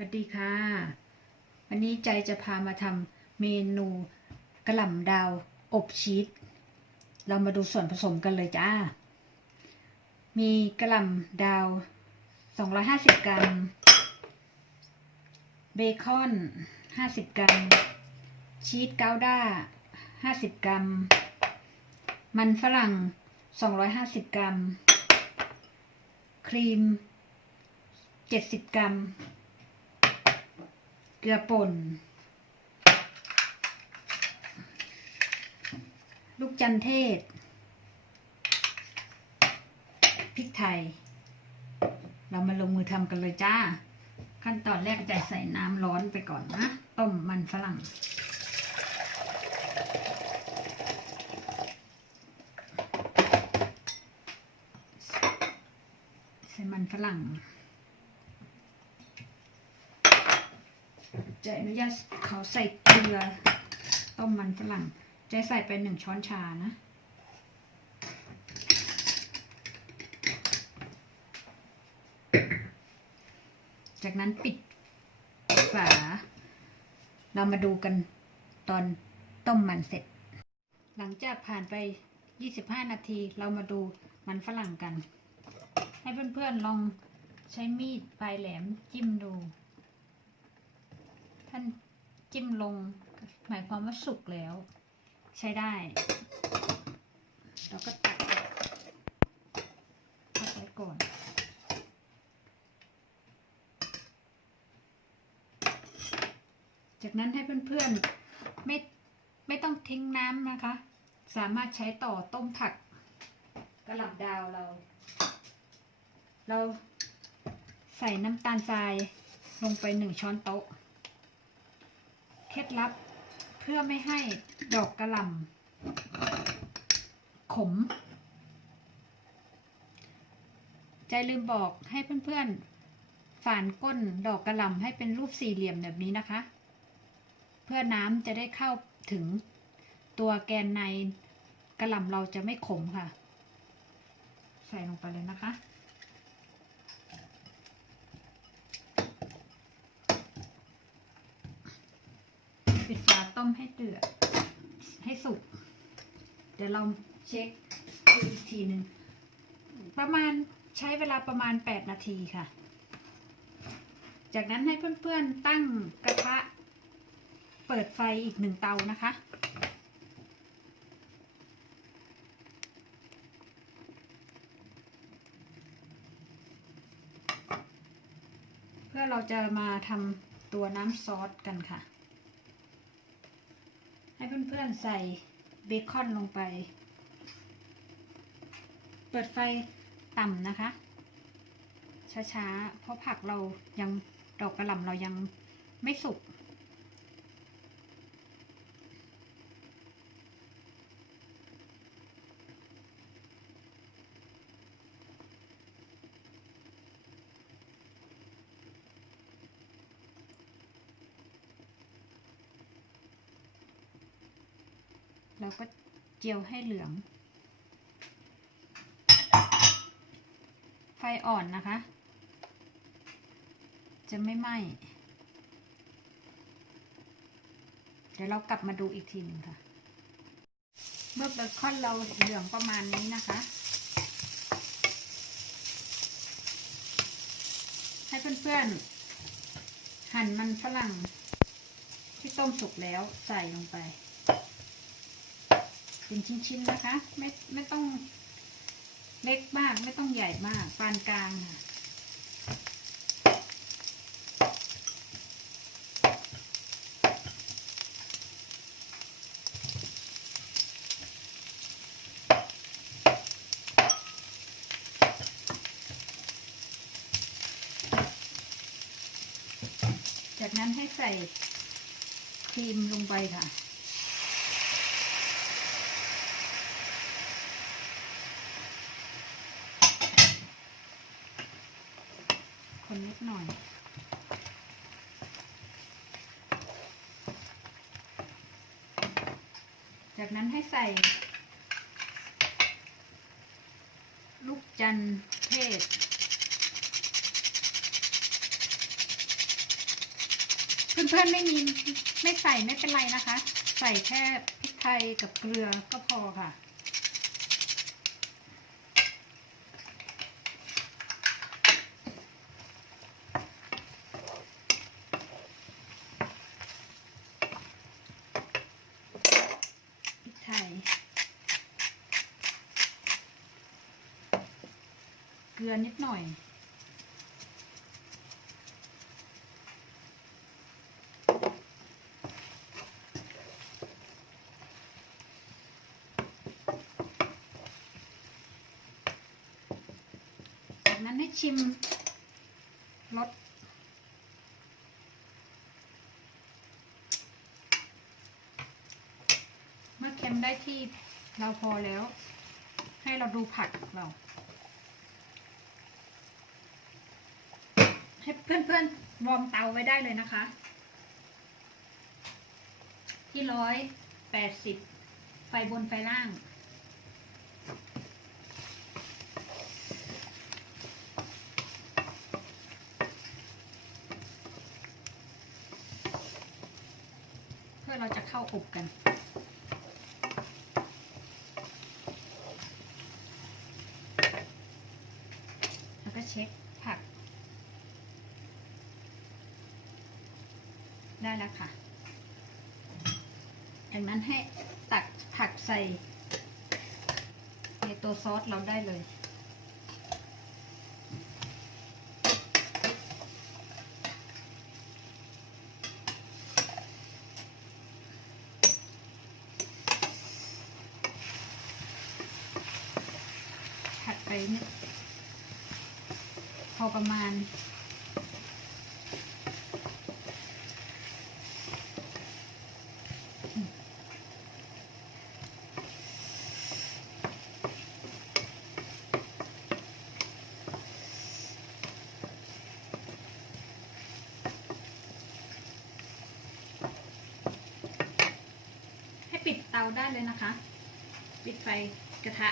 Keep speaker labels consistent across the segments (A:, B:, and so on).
A: สวัสดีค่ะ วันนี้ใจจะพามาทำเมนูกระหล่ำดาวอบชีส เรามาดูส่วนผสมกันเลยจ้า มีกระหล่ำดาว 250 กรัม เบคอน 50 กรัม ชีสเกาด้า 50 กรัม มันฝรั่ง 250 กรัม ครีม 70 กรัม เกลือป่น ลูกจันเทศ พริกไทย เรามาลงมือทำกันเลยจ้า ขั้นตอนแรกจะใส่น้ำร้อนไปก่อนนะ ต้มมันฝรั่งใส่มันฝรั่ง จะอนุญาตเขาใส่เกลือต้มมันฝรั่งจะใส่ไปหนึ่งช้อนชานะจากนั้นปิดฝา เรามาดูกันตอนต้มมันเสร็จ หลังจากผ่านไป 25 นาทีเรามาดูมันฝรั่งกัน ให้เพื่อนๆลองใช้มีดปลายแหลมจิ้มดู ท่านจิ้มลง หมายความว่าสุกแล้ว ใช้ได้เราก็ตัดพักไว้ก่อนจากนั้นให้เพื่อนๆไม่ไม่ต้องทิ้งน้ำนะคะ สามารถใช้ต่อต้มผักกระหล่ำดาวเรา เราใส่น้ำตาลทรายลงไปหนึ่งช้อนโต๊ะ เคล็ดลับเพื่อไม่ให้ดอกกระหล่ำขม ใจลืมบอกให้เพื่อนๆ ฝานก้นดอกกระหล่ำให้เป็นรูปสี่เหลี่ยมแบบนี้นะคะ เพื่อน้ำจะได้เข้าถึงตัวแกนในกระหล่ำเราจะไม่ขมค่ะ ใส่ลงไปเลยนะคะ ปิดฝาต้มให้เดือดให้สุก เดี๋ยวเราเช็คอีกทีหนึ่งประมาณใช้เวลาประมาณ 8 นาทีค่ะ จากนั้นให้เพื่อนๆตั้งกระทะ เปิดไฟอีกหนึ่งเตานะคะ เพื่อเราจะมาทำตัวน้ำซอสกันค่ะ เพื่อนๆใส่เบคอนลงไป เปิดไฟต่ำนะคะ ช้าๆ เพราะผักเรายังดอกกระหล่ำเรายังไม่สุก เจียวให้เหลือง ไฟอ่อนนะคะ จะไม่ไหม้ เดี๋ยวเรากลับมาดูอีกทีหนึ่งค่ะ เมื่อเบคอนเราเหลืองประมาณนี้นะคะ ให้เพื่อนๆ หั่นมันฝรั่งที่ต้มสุกแล้วใส่ลงไป เป็นชิ้นๆนะคะ ไม่ไม่ต้องเล็กมากไม่ต้องใหญ่มากปานกลางค่ะจากนั้นให้ใส่ครีมลงไปค่ะ คนนิด หน่อย จากนั้นให้ใส่ ลูกจันทร์เทศเพื่อนๆไม่มีไม่ใส่ไม่เป็นไรนะคะ ใส่แค่พริกไทยกับเกลือก็พอค่ะ พริกไทย เกลือนิดหน่อย จากนั้นให้ชิมรสเมื่อเค็มได้ที่เราพอแล้ว ให้เราดูผักเรา ให้เพื่อนๆวอร์มเตาไว้ได้เลยนะคะ ที่ร้อยแปดสิบไฟบนไฟล่าง เพื่อเราจะเข้าอบกัน แล้วก็เช็คผัก ได้แล้วค่ะจากนั้นให้ตักผักใส่ในตัวซอสเราได้เลย ผัดไปเนี่ยพอประมาณ ปิดเตาได้เลยนะคะ ปิดไฟกระทะ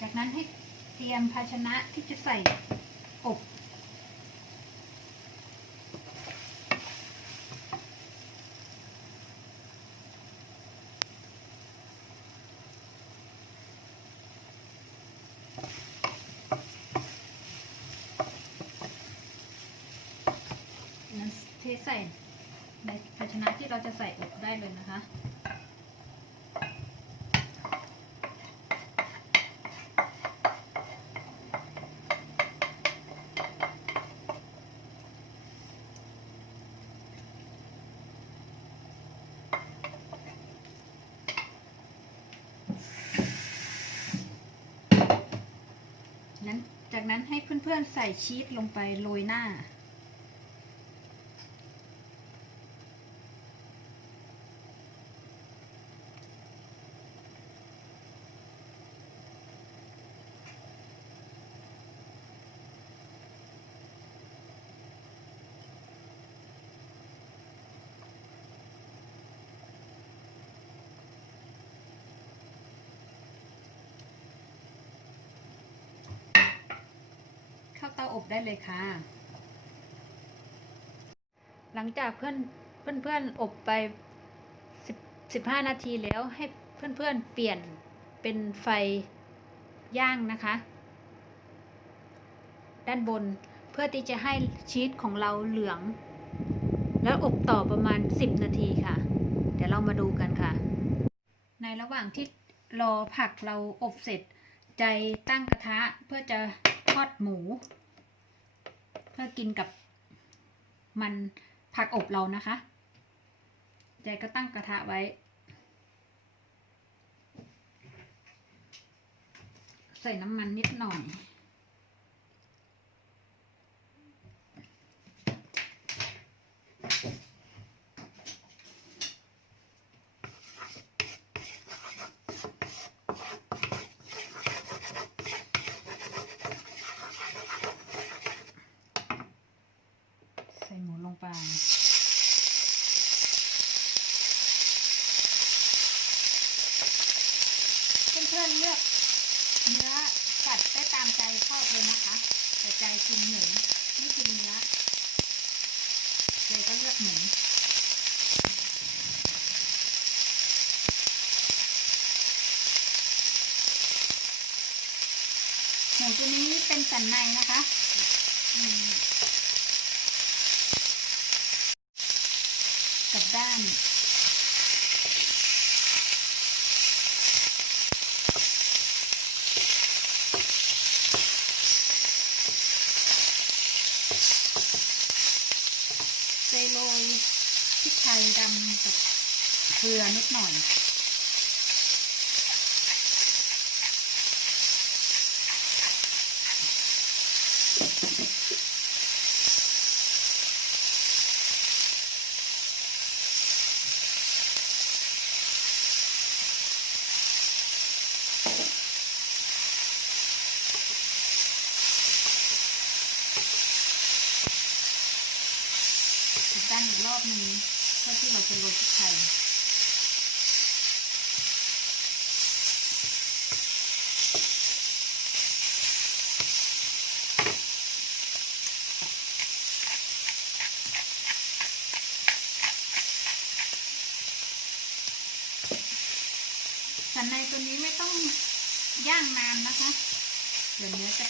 A: จากนั้นให้เตรียมภาชนะที่จะใส่อบ นั้น เทใส่ในภาชนะที่เราจะใส่อบได้เลยนะคะนั้นจากนั้นให้เพื่อนๆใส่ชีสลงไปโรยหน้า เข้าเตาอบได้เลยค่ะ หลังจากเพื่อนเพื่อนเพื่อนๆอบไปสิบสิบห้านาทีแล้วให้เพื่อนเพื่อนๆเปลี่ยนเป็นไฟย่างนะคะ ด้านบนเพื่อที่จะให้ชีสของเราเหลือง แล้วอบต่อประมาณ 10 นาทีค่ะ เดี๋ยวเรามาดูกันค่ะ ในระหว่างที่รอผักเราอบเสร็จ ใจตั้งกระทะเพื่อจะ ทอดหมู เพื่อกินกับมันผักอบเรานะคะใจก็ตั้งกระทะไว้ ใส่น้ำมันนิดหน่อยใส่หมูลงไป เลือกเนื้อสัตว์ได้ตามใจชอบเลยนะคะ แต่ใจกินหมูไม่กินเนื้อใจก็เลือกหมู หมูตัวนี้เป็น สันในนะคะกับด้านเจโรยพริกไทยดำกับเกลือนิดหน่อย อีกด้านอีกรอบ หนึ่งเพื่อที่เราจะโรยพริกไทยสันในตัวนี้ไม่ต้องย่างนานนะคะ เดี๋ยวเนื้อจะ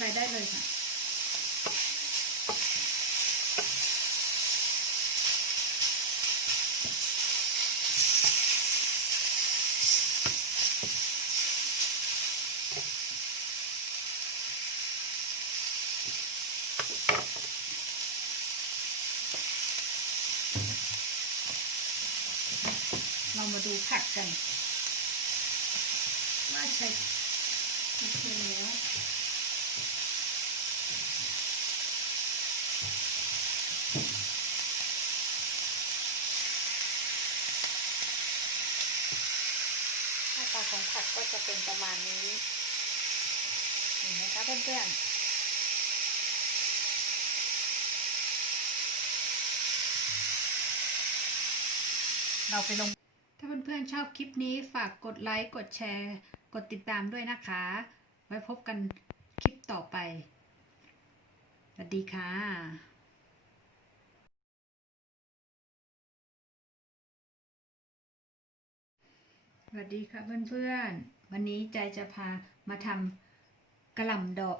A: แข็งปิดไฟได้เลยค่ะ เรามาดูผักกันว่าใส่โอเคแล้ว หน้าตาของผัก ก็จะเป็นประมาณนี้เห็นไหมคะเพื่อนๆเราไปลง ถ้าเพื่อนๆชอบคลิปนี้ฝากกดไลค์ กดแชร์ กดติดตามด้วยนะคะ ไว้พบกันคลิปต่อไป สวัสดีค่ะ สวัสดีค่ะเพื่อนๆ วันนี้ใจจะพามาทำกระหล่ำดอก